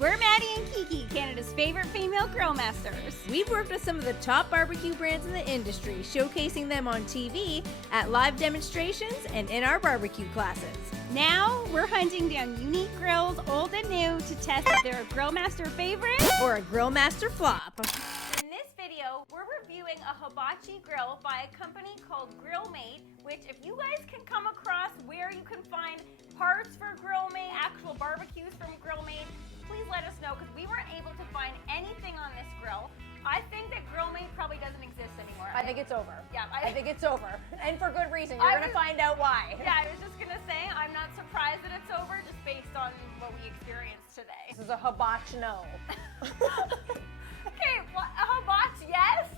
We're Maddie and Kiki, Canada's favorite female grill masters. We've worked with some of the top barbecue brands in the industry, showcasing them on TV, at live demonstrations, and in our barbecue classes. Now, we're hunting down unique grills, old and new, to test if they're a grill master favorite or a grill master flop. In this video, we're reviewing a hibachi grill by a company called Grillmate, which if you guys can come across where you can find parts for Grillmate, actual barbecues from Grillmate, please let us know, because we weren't able to find anything on this grill. I think that Grillmate probably doesn't exist anymore. I think it's over. Yeah, I think it's over. And for good reason. You're going to find out why. Yeah, I was just going to say, I'm not surprised that it's over, just based on what we experienced today. This is a hibachi no. Okay, a hibachi yes?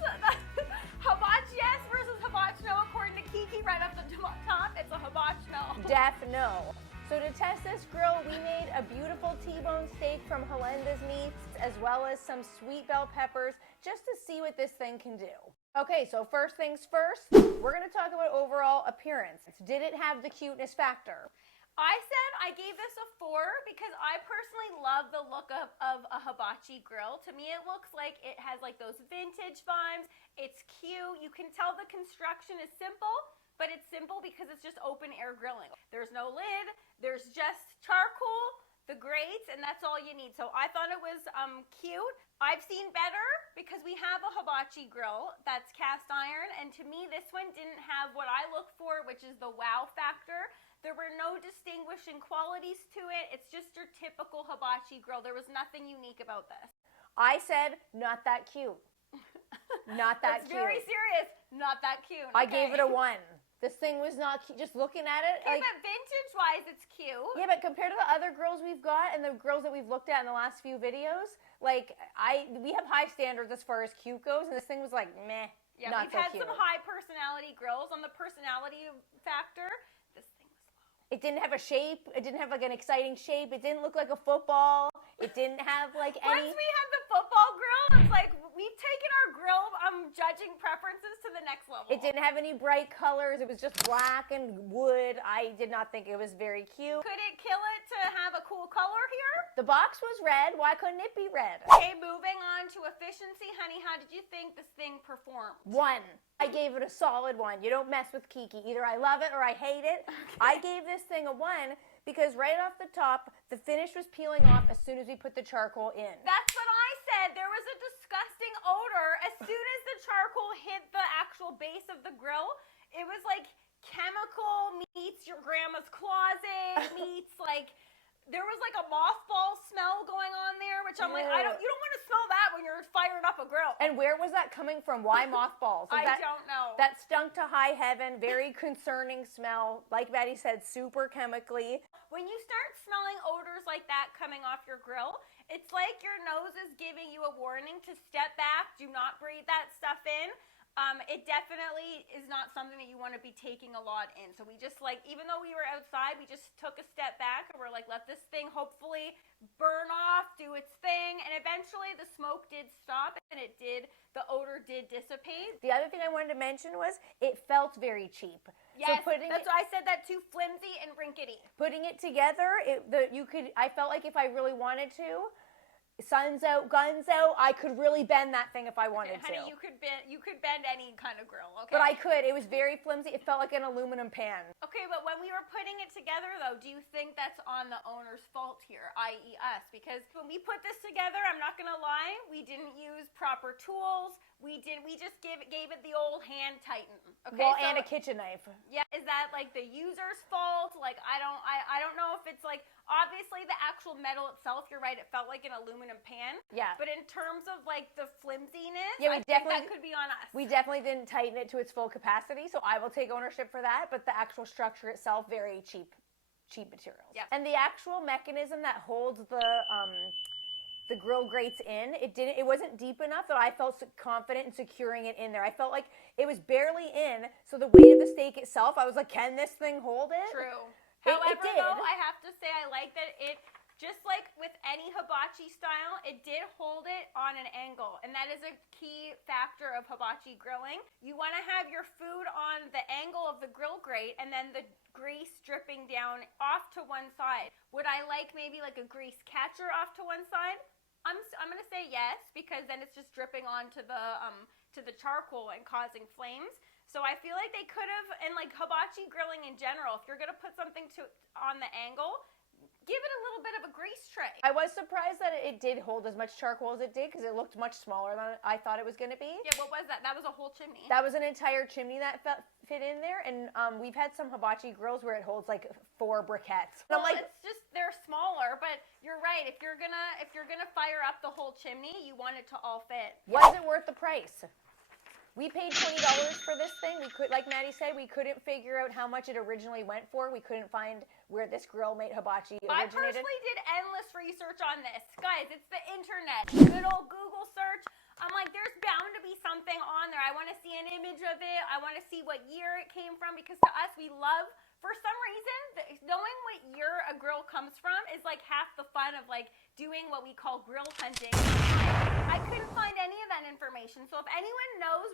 Hibachi yes versus hibachi no, according to Kiki right up the top, it's a hibachi no. Def no. So to test this grill, we made a beautiful T-bone steak from Helenda's Meats, as well as some sweet bell peppers, just to see what this thing can do. Okay, so first things first, we're going to talk about overall appearance. Did it have the cuteness factor? I said I gave this a 4 because I personally love the look of a hibachi grill. To me, it looks like it has like those vintage vibes. It's cute. You can tell the construction is simple, but it's simple because it's just open air grilling. There's no lid, there's just charcoal, the grates, and that's all you need. So I thought it was cute. I've seen better because we have a hibachi grill that's cast iron, and to me this one didn't have what I look for, which is the wow factor. There were no distinguishing qualities to it. It's just your typical hibachi grill. There was nothing unique about this. I said, not that cute. Not that cute. Very serious. Not that cute. I gave it a 1. This thing was not cute. Just looking at it. Okay, but vintage-wise, it's cute. Yeah, but compared to the other grills we've got and the grills that we've looked at in the last few videos, like, we have high standards as far as cute goes, and this thing was like, meh, yeah, not so cute. We've had some high personality grills. On the personality factor, this thing was low. It didn't have a shape. It didn't have, like, an exciting shape. It didn't look like a football. It didn't have, like, any... Once we had the football grill, it's like, we've taken our grill judging preferences to the next level. It didn't have any bright colors. It was just black and wood. I did not think it was very cute. Could it kill it to have a cool color here? The box was red. Why couldn't it be red? Okay, moving on to efficiency. Honey, how did you think this thing performed? 1. I gave it a solid 1. You don't mess with Kiki. Either I love it or I hate it. Okay. I gave this thing a 1 because right off the top, the finish was peeling off as soon as we put the charcoal in. That's what I said. There was a disgusting odor as soon as the charcoal hit the actual base of the grill. It was like chemical meets your grandma's closet, meets like... There was like a mothball smell going on there, which I'm like, you don't want to smell that when you're firing up a grill. And where was that coming from? Why mothballs? I don't know. That stunk to high heaven. Very concerning smell. Like Maddie said, super chemically. When you start smelling odors like that coming off your grill, it's like your nose is giving you a warning to step back. Do not breathe that stuff in. It definitely is not something that you want to be taking a lot in. So we just like, even though we were outside, we just took a step back and we're like, let this thing hopefully burn off, do its thing. And eventually the smoke did stop and it did, the odor did dissipate. The other thing I wanted to mention was it felt very cheap. Yes, so that's why I said that too flimsy and rinkety. Putting it together, I felt like if I really wanted to, sun's out, guns out, I could really bend that thing if I wanted to. Honey, you could bend any kind of grill, okay? But I could. It was very flimsy. It felt like an aluminum pan. Okay, but when we were putting it together, though, do you think that's on the owner's fault here, i.e. us? Because when we put this together, I'm not going to lie, we didn't use proper tools. We just gave it the old hand tighten. Okay, well, and a kitchen knife. Yeah, is that like the user's fault? Like I don't know if it's like, obviously the actual metal itself, you're right, it felt like an aluminum pan. Yeah. But in terms of like the flimsiness, yeah, I think that could be on us. We definitely didn't tighten it to its full capacity, so I will take ownership for that. But the actual structure itself, very cheap materials. Yeah. And the actual mechanism that holds the grill grates in, it wasn't deep enough that I felt confident in securing it in there. I felt like it was barely in, so the weight of the steak itself, I was like, can this thing hold it? True. It However, did. though, I have to say I like that it Just like with any hibachi style, it did hold it on an angle, and that is a key factor of hibachi grilling. You want to have your food on the angle of the grill grate, and then the grease dripping down off to one side. Would I like maybe like a grease catcher off to one side? I'm gonna say yes, because then it's just dripping onto the charcoal and causing flames. So I feel like they could have, and like hibachi grilling in general, if you're gonna put something on the angle, give it a little bit of a grease tray. I was surprised that it did hold as much charcoal as it did, because it looked much smaller than I thought it was going to be. Yeah, what was that? That was a whole chimney. That was an entire chimney that fit in there, and we've had some hibachi grills where it holds like 4 briquettes. Well, it's just they're smaller, but you're right. If you're gonna fire up the whole chimney, you want it to all fit. Was it worth the price? We paid $20 for this thing. We could, like Maddie said, we couldn't figure out how much it originally went for. We couldn't find where this Grillmate hibachi originated. I personally did endless research on this. Guys, it's the internet. Good old Google search. I'm like, there's bound to be something on there. I want to see an image of it. I want to see what year it came from, because to us, we love, for some reason, knowing what year a grill comes from is like half the fun of like doing what we call grill hunting. I couldn't find any of that information. So if anyone knows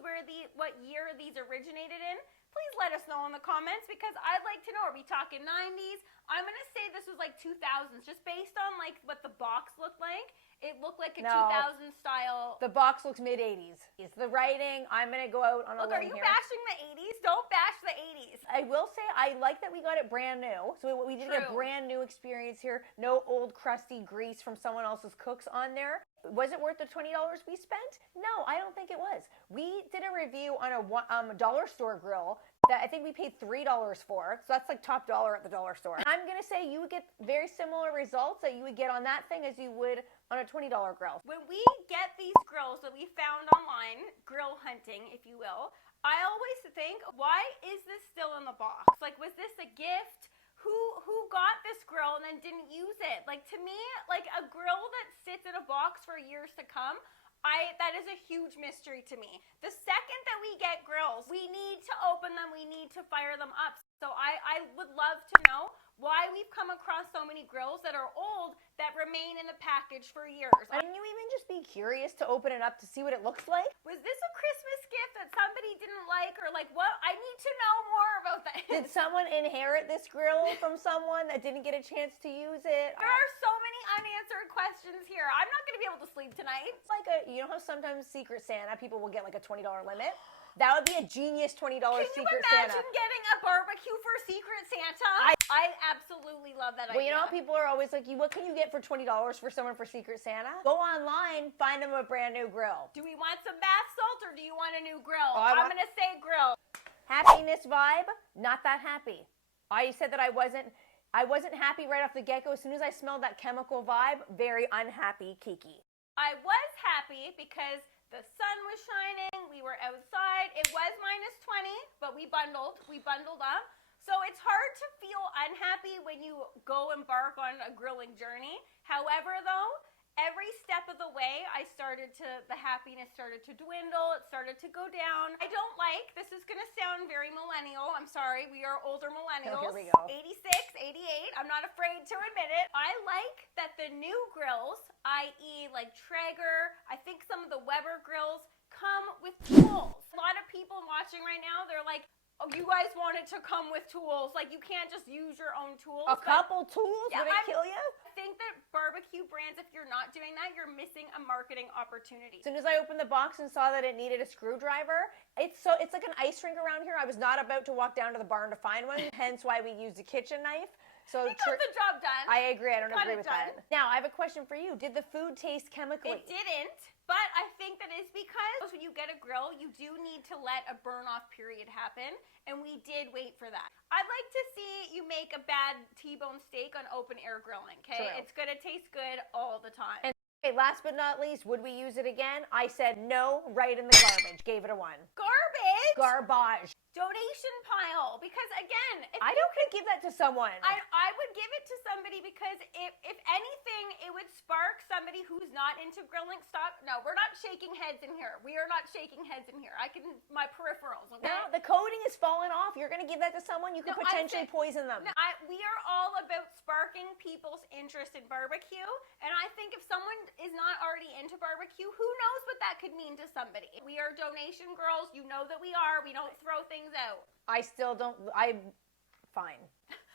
what year these originated in, please let us know in the comments, because I'd like to know. Are we talking 90s? I'm going to say this was like 2000s, just based on like what the box looked like. It looked like a 2000 style. The box looks mid-80s. It's the writing. I'm going to go out on a limb here. Are you bashing the 80s? Don't bash the 80s. I will say I like that we got it brand new. So we did get a brand new experience here. No old crusty grease from someone else's cooks on there. Was it worth the $20 we spent? No, I don't think it was. We did a review on a dollar store grill that I think we paid $3 for. So that's like top dollar at the dollar store. And I'm going to say you would get very similar results that you would get on that thing as you would on a $20 grill. When we get these grills that we found online, grill hunting, if you will, I always think, why is this still in the box? Like, was this a gift? Who got this grill and then didn't use it? Like, to me, like a grill that sits in a box for years to come, that is a huge mystery to me. The second that we get grills, we need to open them, we need to fire them up. So I would love to know why we've come across so many grills that are old that remain in the package for years. Wouldn't you even just be curious to open it up to see what it looks like? Was this a Christmas gift that somebody didn't like, or like what? I need to know more about that. Did someone inherit this grill from someone that didn't get a chance to use it? There are so many unanswered questions here. I'm not going to be able to sleep tonight. It's like you know how sometimes Secret Santa, people will get like a $20 limit? That would be a genius $20 Secret Santa. Can you imagine getting a barbecue for Secret Santa? I absolutely love that idea. Well, you know how people are always like, what can you get for $20 for someone for Secret Santa? Go online, find them a brand new grill. Do we want some bath salt, or do you want a new grill? Oh, I'm going to say grill. Happiness vibe, not that happy. I said that I wasn't happy right off the get-go. As soon as I smelled that chemical vibe, very unhappy Kiki. I was happy because the sun was shining, we were outside. It was -20, but we bundled up. So it's hard to feel unhappy when you go embark on a grilling journey. However, though, every step of the way, the happiness started to dwindle. It started to go down. I don't like, this is going to sound very millennial. I'm sorry, we are older millennials. Oh, here we go. 86, 88. I'm not afraid to admit it. I like that the new grills, i.e. like Traeger, I think some of the Weber grills, come with tools. A lot of people watching right now, they're like, oh, you guys want it to come with tools. Like, you can't just use your own tools. A couple tools? Yeah, would it kill you? I think that barbecue brands, if you're not doing that, you're missing a marketing opportunity. As soon as I opened the box and saw that it needed a screwdriver, it's like an ice rink around here. I was not about to walk down to the barn to find one, hence why we used a kitchen knife. So it got the job done. I agree. I don't agree with that. Now, I have a question for you. Did the food taste chemically? It didn't, but I think that is because when you get a grill, you do need to let a burn-off period happen, and we did wait for that. I'd like to see you make a bad T-bone steak on open-air grilling, okay? True. It's going to taste good all the time. And okay, last but not least, would we use it again? I said no, right in the garbage. Gave it a 1. Garbage? Garbage. Donation pile, because again, I don't think give that to someone. I would give it to somebody, because if anything, it would spark somebody anybody who's not into grilling, stop. No, we're not shaking heads in here. We are not shaking heads in here. My peripherals, okay? No, the coating is falling off. You're going to give that to someone, you could potentially poison them. No, we are all about sparking people's interest in barbecue, and I think if someone is not already into barbecue, who knows what that could mean to somebody. We are donation girls. You know that we are. We don't throw things out. I still don't. Fine.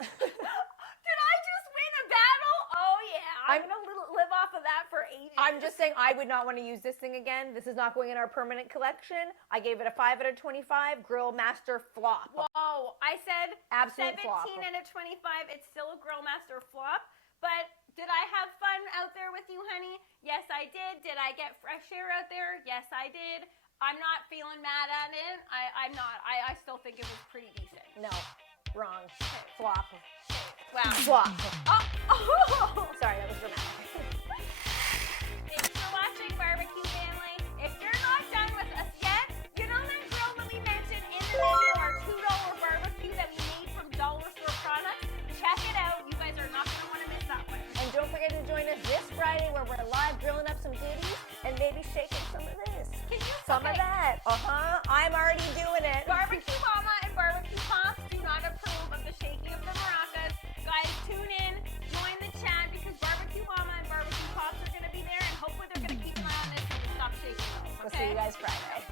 Did I just win a battle? Oh, yeah. I'm going to live off of that for 8 years. I'm just saying I would not want to use this thing again. This is not going in our permanent collection. I gave it a 5 out of 25. Grill Master flop. Whoa. I said Absolute 17 flop. out of 25. It's still a Grill Master flop. But did I have fun out there with you, honey? Yes, I did. Did I get fresh air out there? Yes, I did. I'm not feeling mad at it. I'm not. I still think it was pretty decent. No. Wrong. Flop. Wow. Flop. Oh. Sorry, that was dramatic. Thanks for watching, Barbecue Family. If you're not done with us yet, you know that grill that we mentioned in the video, our $2 barbecue that we made from dollar store products? Check it out. You guys are not going to want to miss that one. And don't forget to join us this Friday where we're live grilling up some goodies and maybe shaking some of this. Some of that. I'm already doing it. Barbecue Mama and Barbecue Pops do not approve of the shaking of the maracas. Guys, tune in, join the chat because Barbecue Mama and Barbecue Pops are going to be there and hopefully they're going to keep an eye on this and stop shaking those. We'll see you guys Friday.